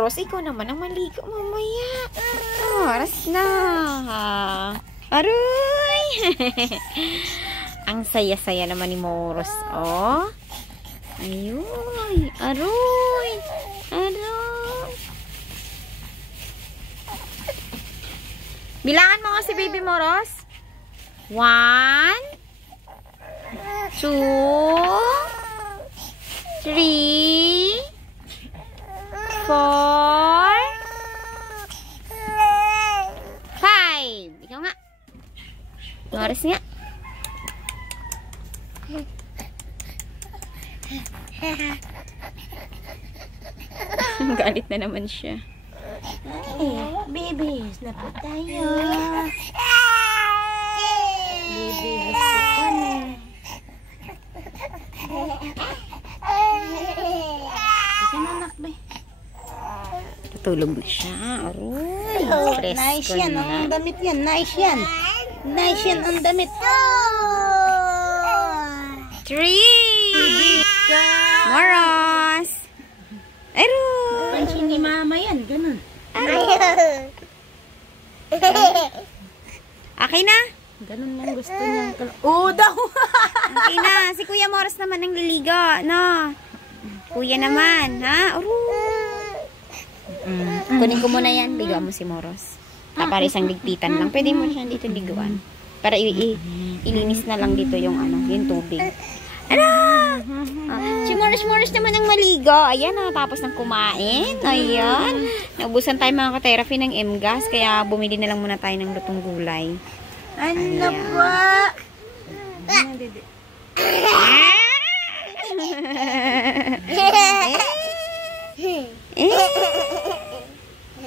Moros. Ikaw naman ang maligo mamaya. Oras na. Aroy! Ang saya-saya naman ni Moros. Oh. Ayun. Aroy. Aroy. Bilangan mo nga si Baby Moros. 1, 2, 3, 4, 5. Ikaw nga. Moros nga. Galit na naman siya. Baby, snap na tayo. Baby, gusto ka na. Ika na, anak, be. Tutulog na siya. Aroy. Stress Nice ko yan, na. ang damit yan. Nice yan. Nice yan, ang damit. 3. Moros. Aroy. Pansin ni mama yan, ganun. Okay na? Ganun lang gusto niya. Oo daw. Okay na. Si Kuya Moros naman ang liligo. No? Kuya naman. Ha? Kunin ko muna yan. Ligaw mo si Moros. Para isang ligpitan lang. Pwede mo siya dito liguan. Para ilinis na lang dito yung yung tubig. Ano? Si Moros naman ang maligo. Ayan na. Tapos ng kumain. Ayan. Naubusan tayo mga ka-therapy ng M-gas. Kaya bumili na lang muna tayo ng lutong gulay. Ano ba?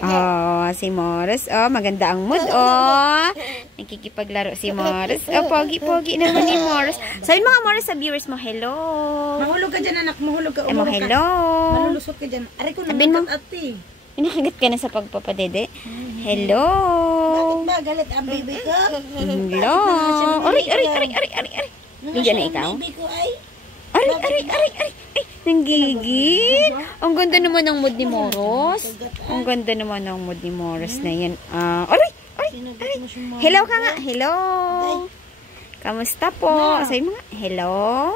Oh, si Moros. Oh, maganda ang mood. Oh, nakikipaglaro si Moros. Oh, pogi-pogi naman ni Moros. Sabi mga Moros sa viewers mo, hello. Mahulog ka dyan, anak. Mahulog ka. Mo, hello. Malulusot ka dyan. Aray ko Sabihin mo. naman ate. Inakagat ka na sa pagpapadede. Hello. Bakit ba galit ang baby ko? Hello. Aray. Nandiyan na ikaw? Baby ko ay. Aray. Ay, nanggigil. Ang ganda naman ng mood ni Moros. Ang ganda naman ng mood ni Moros na yan. Aray. Hello ka nga. Hello. Kamusta po? Sabi mo nga, hello.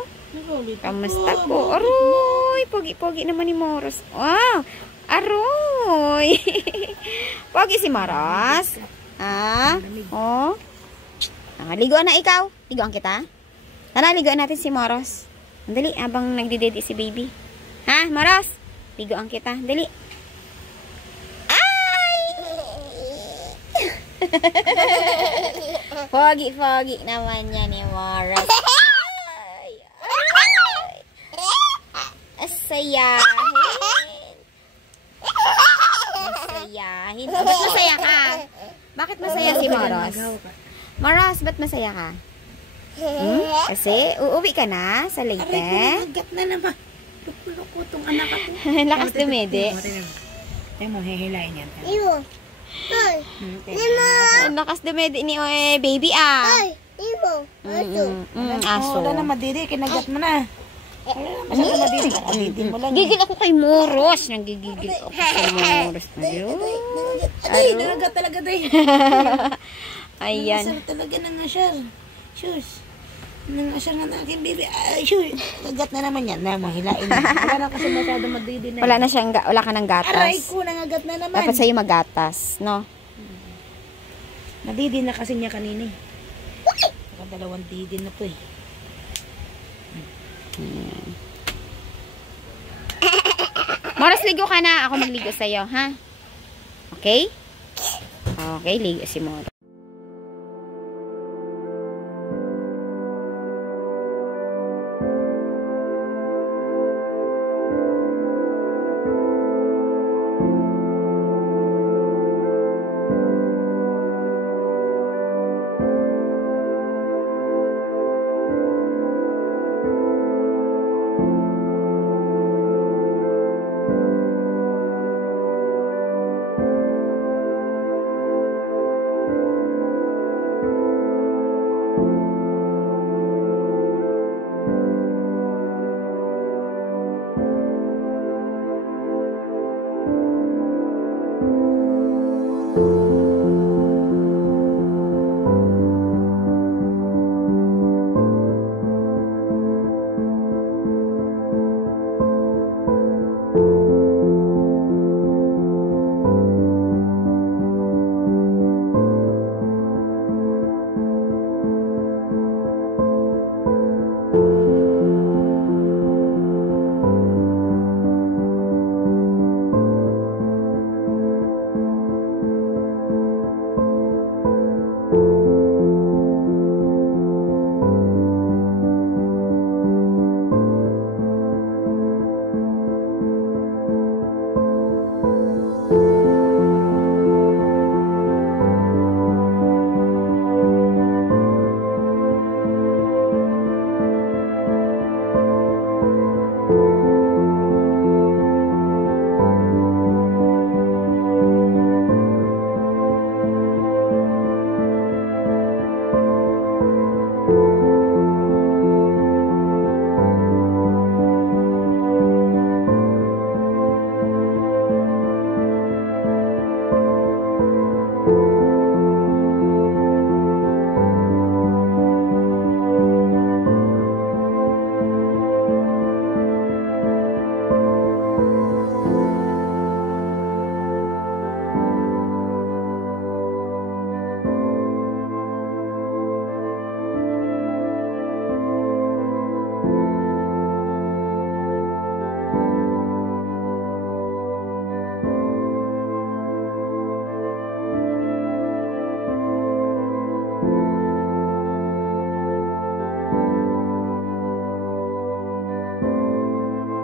Kamusta po? Aroy. Pogi-pogi naman ni Moros. Wow. Aroy. Pogi si Moros. Oh. Liguan na ikaw. Liguan kita. Tara, liguan natin si Moros. Dali, abang nagdidedi si baby. Ha, Moros? Liguan kita. Dali. Ay! Pogi naman yan ni Moros. Ay! Asayahin. Masayahin. Ba't masaya ka? Bakit masaya si Moros? Moros, ba't masaya ka? Kasi uuwi ka na sa Leyte. Agat na naman. Luko tong anak ako. Lakas dumede. Tayo mo, hehilain yan. Lakas dumede ni baby aso. Wala na madidi, kinagat mo na. Gigil ako kay Moros. Nanggigigil ako kay Moros. Ay, nagagat talaga tayo. Ayan. Nangasar talaga ng asyar. Shoes. Nangasar nga na aking baby. Ay, shoes. Kagat na naman yan. Na, mahilain na. Wala na kasi masyado madidi na. Wala ka ng gatas. Aray ko, nangagat na naman. Dapat sa'yo magatas, no? Madidi na kasi niya kanina. Nakadalawang didi na po eh. Moros, ligo ka na. Ako magligo sa'yo, ha? Okay? Okay, ligo si Moros.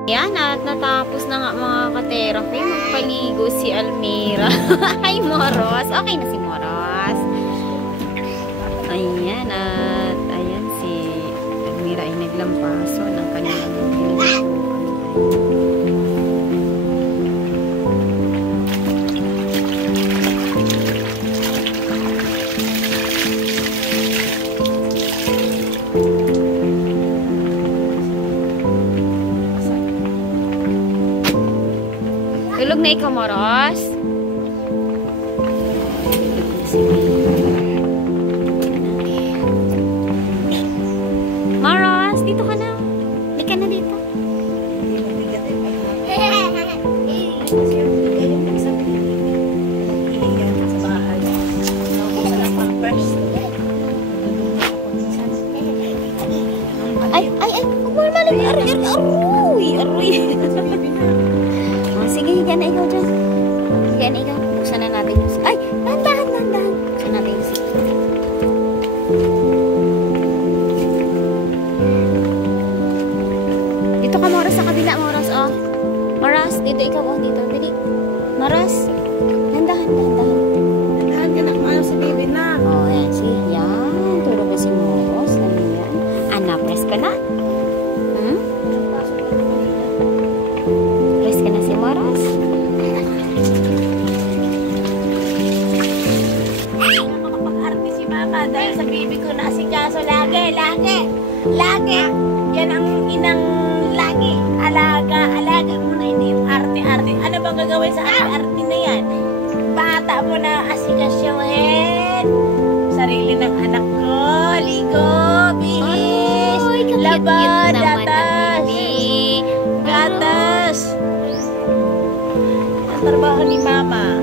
Yan, at natapos na nga mga ka-therapy. Magpaligo si Almira. Ay, Moros. Okay na si Moros. Ayan, at ayan si Almira ay naglampaso ng kanilang ginagawa. Tulog na ikaw, Moros. Moros, dito ka na. Hindi ka na dito. Ay, huwag mo malig. Aroy. Sige, higa na ikaw dyan. Higa na ikaw. Buksan na natin yung ay, dahan. Buksan natin yung dito ka, Moros, sa kabila, Moros, oh. Moros, dito ikaw, oh, dito. Dali. Moros, dahan. Dahan ka na, kumalas sa baby na. Oh, yan, sige. Yan. Tulog na si Moros. Ano yan? Ana, press ka na. Press ka na si Moros. Nakakapag-arte si mama dahil sa baby ko na asikaso lagi. Yan ang inang lagi. Alaga mo na, hindi yung arte-arte. Ano bang gagawin sa arte-arte na yan? Bata mo na asikasyohin. Sarili ng anak ko. Ligo, bihis, laban, gatas. Ang trabaho ni mama.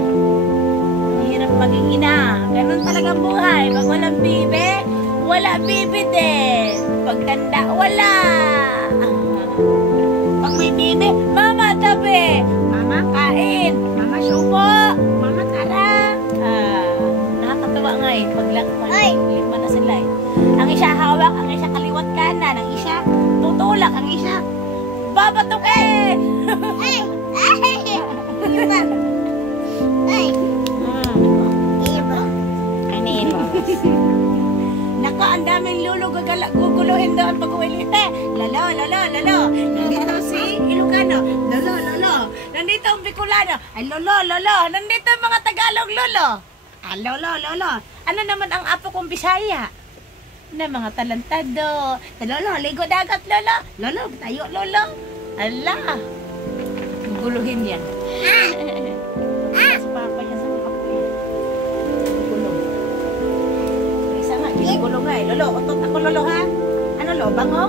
Mahirap maging ina. Ganun talaga buhay. Pag walang bibi, wala bibi din. Pagtanda, wala. Pag may bibi, mama tabi. Mama kain. Mama supo. Mama tara. Nakakatawa nga eh. Lima na sila eh. Ang isa hawak, ang isa kaliwat kanan. Ang isa tutulak, ang isa babatukin. Nako, ang daming guguluhin doon pag uwilite. Lolo. Nandito si Ilocano. Lolo. Nandito ang Bicolano. Ay, lolo. Nandito ang mga Tagalog, lolo. Lolo. Ano naman ang apo kong Bisaya? Na mga talentado. Lolo, ligo dagat, lolo. Lolo, tayo, lolo. Ala. Guguluhin yan. Sa papa niya sa mga apo yan. Gulong. Isa nga, ginugulong nga eh. Lolo, utot ako, lolo, ha? Ano, lo? Bango?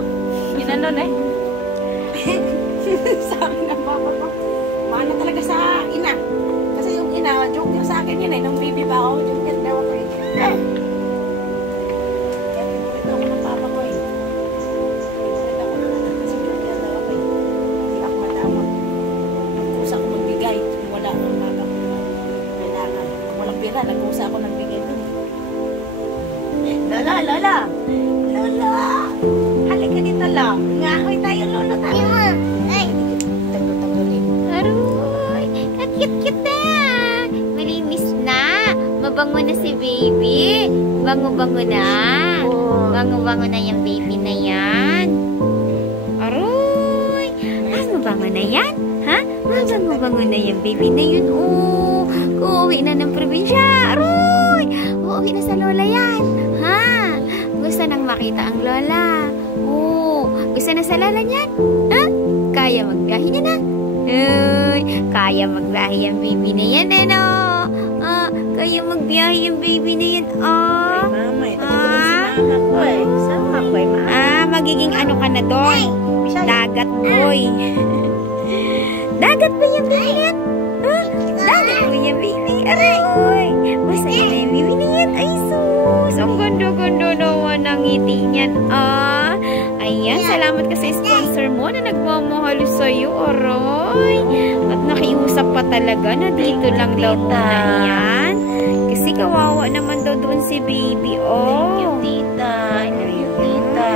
Ginanon eh. Sa akin ang papa ko. Maano talaga sa ina. Kasi yung ina, joke yung sa akin yun eh. Nung baby pa ako, joke yan daw ako eh. Ito ako ng papa ko eh. Ito ako ng anak kasi joke yan daw ako eh. Hindi ako matawag. Nagkusa ako magbigay. Wala akong mama ko kailangan. Kung walang pira, nagkusa ako ng bigay doon. Lola! Halika dito, lo. Ngahoy tayo, lolo tayo. Tanggol-tanggolin. Aroy, kakit-kit na. Malinis na. Mabango na si baby. Bango-bango na. Bango-bango na yung baby na yan. Aroy, mabango na yan. Ha? Mabango-bango na yung baby na yun. Oh, uuwi na ng probinsya. Aroy, uuwi na sa lola yan. Ha? Gusto nang makita ang lola. Oh, gusto na sa lola niyan. Ha? Kaya magbiyahe niya na. Kaya magbiyahe yung baby na yan, ano? Kaya magbiyahe yung baby na yan, Ay, mama, ito si mama ko eh. Sama ko eh, mama. Magiging ano ka na doon? Dagat boy. Dagat ba yung baby yan? Dagat ba yung baby? Aray! Basta na yung baby na yan. Ay, sus! Ang ganda-ganda naman ang ngiti niyan. Ayan, salamat ka sa sponsor mo na nagmamahal sa'yo, aray. At nakiusap pa talaga na dito lang daw muna yan. Kasi kawawa naman daw doon si baby, oh. Thank you, tita. Tita.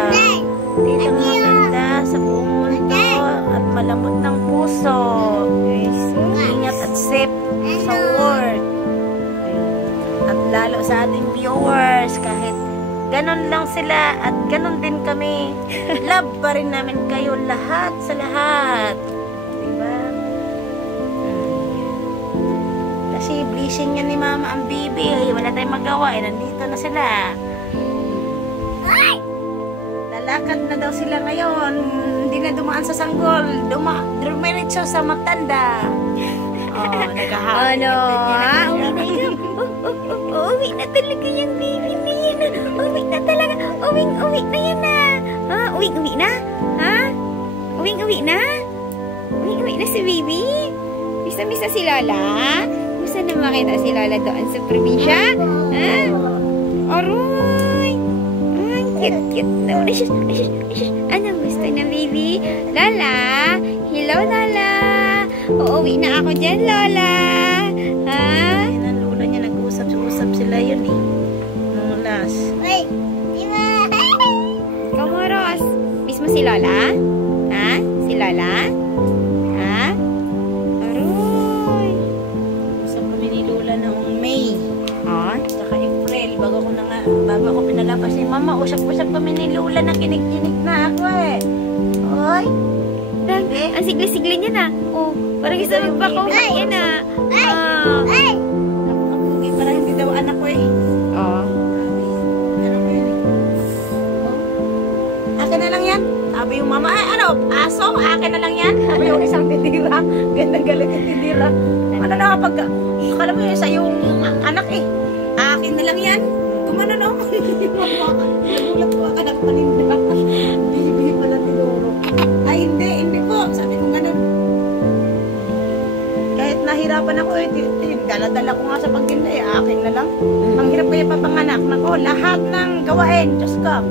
Tita maganda sa buong mundo at malambot ganon lang sila at ganon din kami. Love pa rin namin kayo lahat sa lahat. Diba? Kasi blessing yan ni Mama ang bibi. Wala tayong magawa. Nandito na sila. Lalakad na daw sila ngayon. Hindi na dumaan sa sanggol. Dumiretso sa matanda. Naghahabi. Uwi na talaga yung baby na yan. Uwi na talaga. Uwi na yan na. Uwi na? Ha? Uwi na? Uwi na si baby? Misa si Lola? Gusto na makita si Lola doon sa probinsya? Ha? Aroy! Cute na. Ano gusto na baby? Lola? Hello Lola? Uuwi na ako dyan Lola. Ha? Usap sila yun eh. Nung last. Kamoros. Miss mo si Lola? Ha? Si Lola? Ha? Aroy. Usap kami ni Lola noong May. Ha? Saka April. Bago ako pinalabas ni Mama. Usap kami ni Lola na kinig-kinig na ako eh. Oy. Ang sigli-sigli niya na. Oh, parang isa magpakauhat yan na. Parang hindi daw anak ko eh. Oo. Akin na lang yan. Sabi yung Mama, aso? Akin na lang yan. Sabi yung isang tindira. Gandang galit yung tindira. Ano na kapag, akala mo yun sa yung anak eh. Akin na lang yan. Kumano no? Nagulat ko anak paninda. Bibi pala ni Loro. Ay hindi po. Sabi ko ganun. Kahit nahirapan ako dala-dala ko nga sa pagkinda akin na lang. Ang hirap kaya papanganak na ko. Lahat ng gawain. Diyos ko.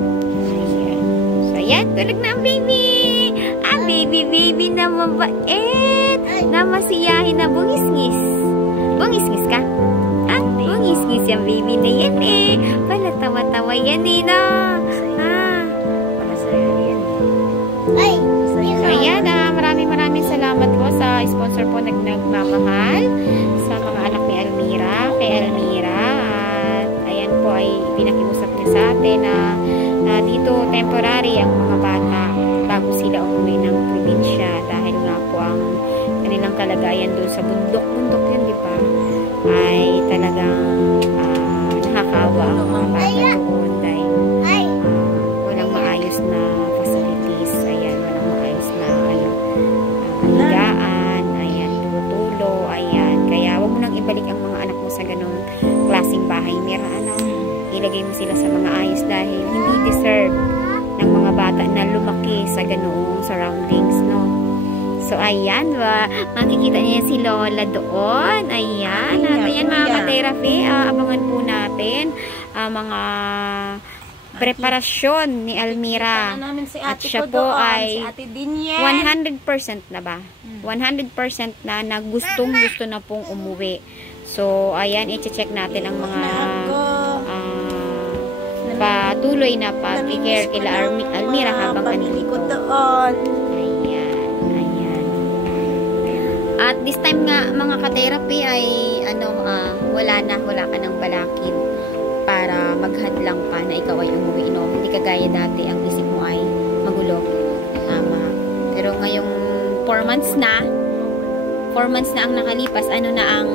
So, yan. Tulog na ang baby. Ang baby na mabait. Na masiyahin na bungisngis. Bungisngis ka? Bungisngis yung baby na yan eh. Pala tawa-tawa yan eh na. Para sa'yo yan. So, ayan. Maraming salamat po sa sponsor po nagmamahal sa mga anak ni Almira, kay Almira. At ayan po ay pinakiusap niya sa atin na dito temporary ang mga bata bago sila umuwi ng probinsya dahil nga po ang kanilang kalagayan doon sa bundok yan, di ba? Ay talagang nakakawa ang mga bata doon dahil walang maayos na facilities. Ayan, walang maayos na higaan, ayan, tulo, ayan. Kaya wag mo nang ibalik ang mga anak mo sa ganong klaseng bahay. Ilagay mo sila sa mga ayos dahil hindi deserve ng mga bata na lumaki sa ganoong surroundings, no? So, ayan, makikita niya si Lola doon. Ayan, ayan mga ka-therapy. Abangan po natin mga preparasyon ni Almira. At siya po ay 100% na ba? 100% na gusto na pong umuwi. So, ayan, i-check natin ang mga patuloy na pag-care kila Almira habang andito. Ayan. At this time nga, mga ka-therapy ay wala ka ng balakid para maghadlang pa na ikaw ay umuwi, no? Hindi kagaya dati ang isip mo ay magulo. Tama. Pero ngayong 4 months na ang nakalipas, ano na ang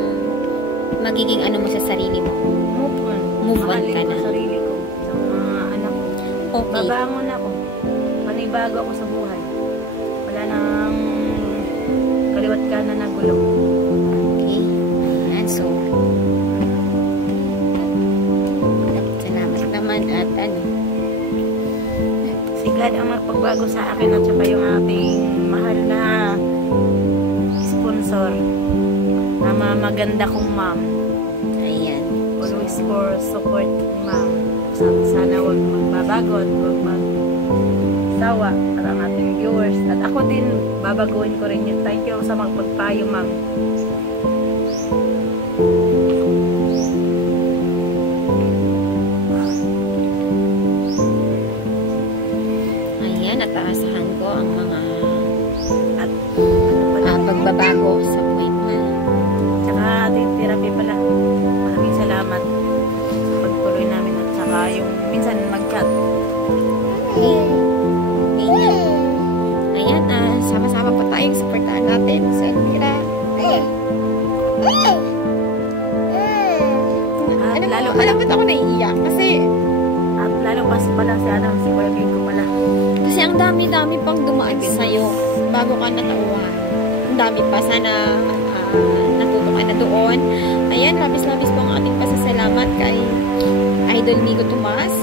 magiging mo sa sarili mo? Move on ka na. Sa sarili ko, sa mga anak ko. Okay. Babangon ako. Panibago ako sa buhay. Wala nang kaliwat ka na nagulo. Okay. Ayan, so salamat naman at si God ang nagpagbago sa akin at saka yung ating mahal na sponsor na maganda kong ma'am. ayan. Always for support ni ma'am. Sana huwag magbabago at huwag magsawa at ang ating viewers. At ako din, babaguhin ko rin yun. Thank you sa magpagpayo, ma'am. Ayan, at aasahan ko ang mga pagbabago sa buhay mo. Tsaka ating therapy pala. Maraming salamat sa pagtuloy namin at saka yung minsan sama-sama po tayong supportahan natin sa Elmira. Alam ba't ako naiiyak? Kasi At lalo pa pala si Kuya Biko pala. kasi ang dami-dami pang dumaan sa'yo bago ka natauhan. Ang dami pa. Sana natuto ka na doon. Ayan, labis-labis po ang ating pasasalamat kay Idol Migo Tomas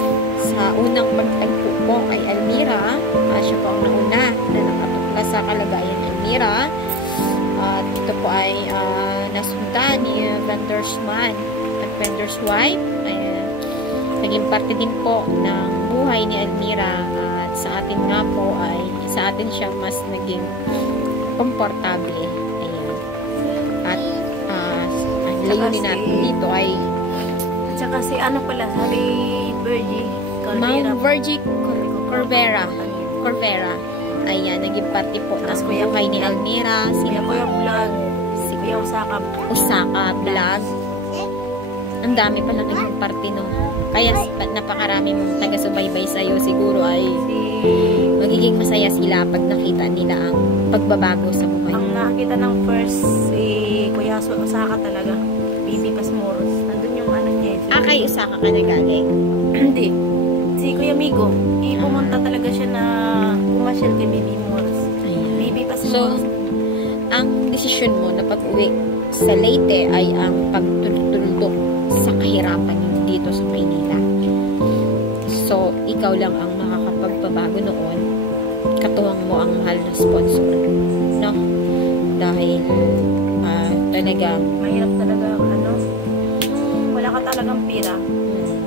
sa unang pagtagpo po kay Elmira. Siya po ang nauna na nakatuklas sa kalagayan ni Elmira. At ito po ay nasundan ni vendor's man at vendor's wife. Naging parte din po ng buhay ni Elmira at sa atin nga po ay sa atin siya mas naging komportable. Ayan. At ang layunin natin dito ay Tsaka si ano pala, sabi Virgie Ma'am Virgie Corvera. Ayan, naging parte po ng buhay ni Elmira. Sila Kuya Vlog, si Kuya Usaka Vlog. Ang dami pa lang naging parte no. Kaya napakarami mong taga-subaybay sa'yo. Siguro ay magiging masaya sila pag nakita nila ang pagbabago sa buhay. Ang nakita ng first si Kuya Usaka talaga, Baby Pasmoros. Nandun yung ano niya. Kay Usaka ka na galing? Hindi. Si Kuya Migo, pumunta talaga siya na pumasyal kay Baby Moros. Baby Pasmoros. So, ang desisyon mo na pag-uwi sa Leyte ay ang pagtultultok sa kahirapan dito sa Maynila. So, ikaw lang ang makakapagpabago noon. Katuwang mo ang mahal na sponsor. No? Dahil talagang mahirap talaga ano, wala ka talagang pira.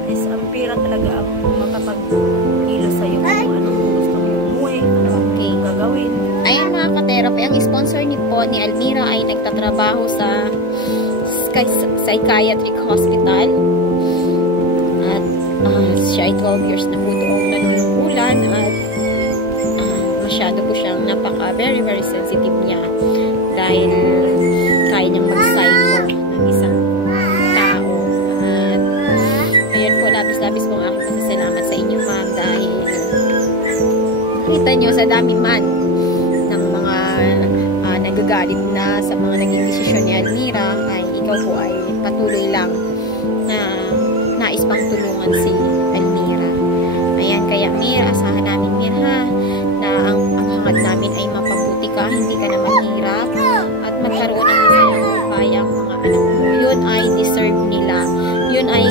Is ang pira talaga ang makapag-kilos sa'yo kung anong gusto mo umuwi, anong gagawin. Ayan mga ka-therapy, ang sponsor ni Elmira ay nagtatrabaho sa psychiatric hospital. At siya ay 12 years na po doong nanunungkulan at masyado po siyang very very sensitive niya dahil kaya niyang mag-psycho ng isang tao. At ayan po, labis-labis po ang aking pasasalamat sa inyo ma'am dahil kita nyo sa dami man ng mga nagagalit na sa mga naging desisyon ni Elmira ay ikaw po ay patuloy lang na nais pang tulungan si Elmira. Ayan, kaya Mir, asahan namin Mir ha, na ang hangad namin ay mapabuti ka, hindi ka na mahirap at magkaroon ng masayang buhay ang mga anak mo. Yun ay deserve nila. Yun ay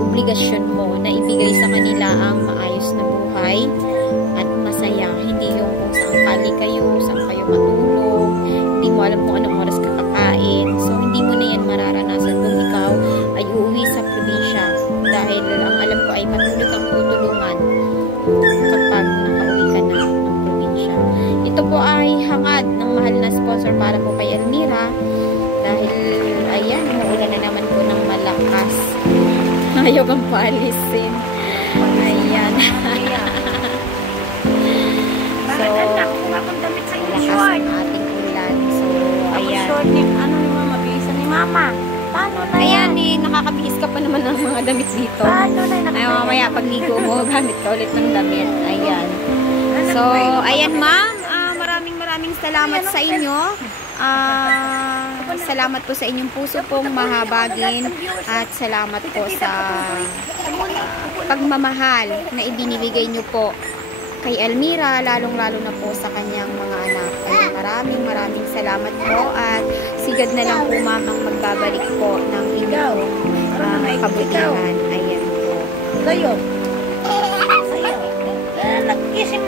obligasyon mo na ibigay sa kanila ang maayos na buhay at masaya. Hindi yung kung saan kali kayo, saan kayo matulog, hindi mo alam kung anong oras kakakain. So, hindi mo na yan mararanasan kung ikaw ay uuwi sa probinsya. Dahil ang alam ko ay patuloy kang tutulungan kapag nakauwi ka na ng probinsya. Ito po ay hangad ng mahal na sponsor para po kay Elmira. Dahil, ayan, umuulan na naman po ng malakas. Ayaw kang paalisin. Ayan. Bakit anak ko akong damit sa inyo short? Ang ating ulan. So, ayan. Short ni, ano ni mama, bihisan ni mama. Paano na Ayan, nakakabihis ka pa naman ng mga damit dito. Paano na Ay, mamaya pagligo mo, gamit ka ulit ng damit. Ayan. So, ayan ma'am, maraming salamat sa inyo. Salamat po sa inyong puso pong mahabagin at salamat po sa pagmamahal na ibinibigay nyo po kay Elmira, lalong-lalo na po sa kanyang mga anak. Maraming salamat po at sigad na lang po ma'am ang magbabalik po ng inyong kabutihan. Ayan po. Sa'yo. Nag-isip